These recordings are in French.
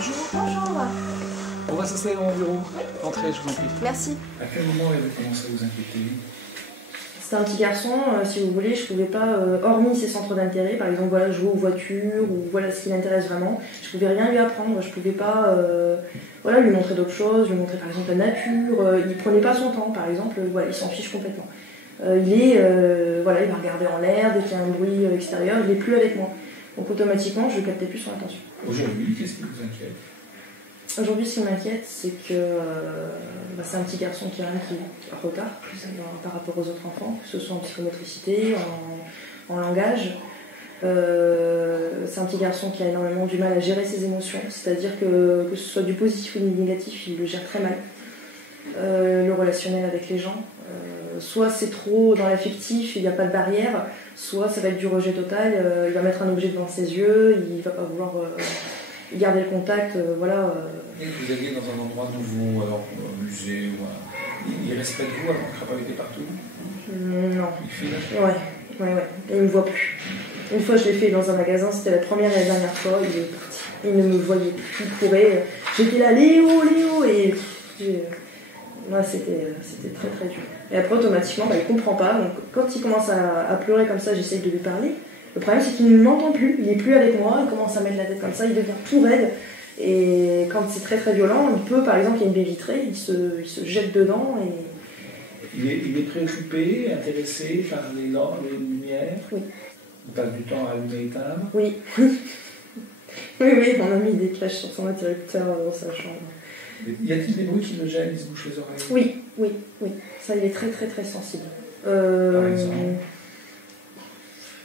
Bonjour. Bonjour. On va s'installer dans mon bureau. Entrez, je vous en prie. Merci. À quel moment avez-vous commencé à vous inquiéter? C'était un petit garçon, si vous voulez, je pouvais pas, hormis ses centres d'intérêt, par exemple voilà, jouer aux voitures ou voilà ce qui l'intéresse vraiment, je pouvais rien lui apprendre, je pouvais pas voilà, lui montrer d'autres choses, lui montrer par exemple la nature, il prenait pas son temps par exemple, voilà, il s'en fiche complètement. Voilà, il va regarder en l'air, dès qu'il y a un bruit extérieur, il n'est plus avec moi. Donc automatiquement, je ne captais plus son attention. Aujourd'hui, qu'est-ce qui vous inquiète? Aujourd'hui, ce qui m'inquiète, c'est que c'est un petit garçon qui est en retard par rapport aux autres enfants, que ce soit en psychomotricité, en langage. C'est un petit garçon qui a énormément du mal à gérer ses émotions, c'est-à-dire que ce soit du positif ou du négatif, il le gère très mal. Le relationnel avec les gens, soit c'est trop dans l'affectif, il n'y a pas de barrière, soit ça va être du rejet total, il va mettre un objet devant ses yeux, il va pas vouloir garder le contact, voilà. Et vous alliez dans un endroit nouveau, alors un musée ou il respecte vous alors qu'il crapauder partout? Non. Il fait Ouais. Et il me voit plus. Une fois je l'ai fait dans un magasin, c'était la première et la dernière fois, il est parti. Il ne me voyait plus, il courait. J'étais là, Léo, et ouais, c'était très très dur. Et après automatiquement, il comprend pas. Donc quand il commence à pleurer comme ça, j'essaye de lui parler. Le problème c'est qu'il ne m'entend plus, il n'est plus avec moi, il commence à mettre la tête comme ça, il devient tout raide. Et quand c'est très très violent, il peut, par exemple, il y a une baie vitrée, il se jette dedans et... Il est préoccupé, intéressé par les lumières? Oui. On passe du temps à allumer et éteindre? Oui. oui, on a mis des cloches sur son interrupteur dans sa chambre. Y a-t-il des bruits qui le gênent, il se bouche les oreilles? Oui. Ça, il est très très très sensible.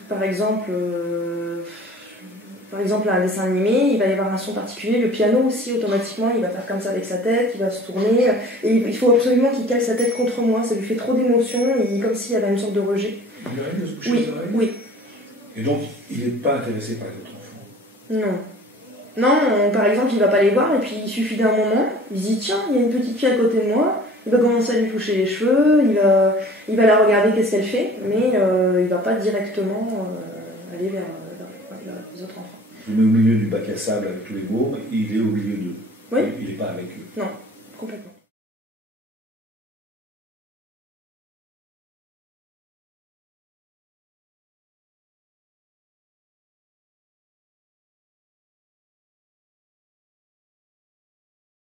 Par exemple, un dessin animé, il va y avoir un son particulier. Le piano aussi, automatiquement, il va faire comme ça avec sa tête, il va se tourner. Et il faut absolument qu'il cale sa tête contre moi. Ça lui fait trop d'émotions, comme s'il y avait une sorte de rejet. Il aime de se boucher les oreilles? Oui. Et donc, il n'est pas intéressé par les autres enfants? Non, par exemple, il va pas les voir et puis il suffit d'un moment, il se dit tiens, il y a une petite fille à côté de moi, il va commencer à lui toucher les cheveux, il va la regarder qu'est-ce qu'elle fait, mais il va pas directement aller vers les autres enfants. Je vous mets au milieu du bac à sable avec tous les mômes, il est au milieu d'eux. Oui. Il n'est pas avec eux. Non, complètement.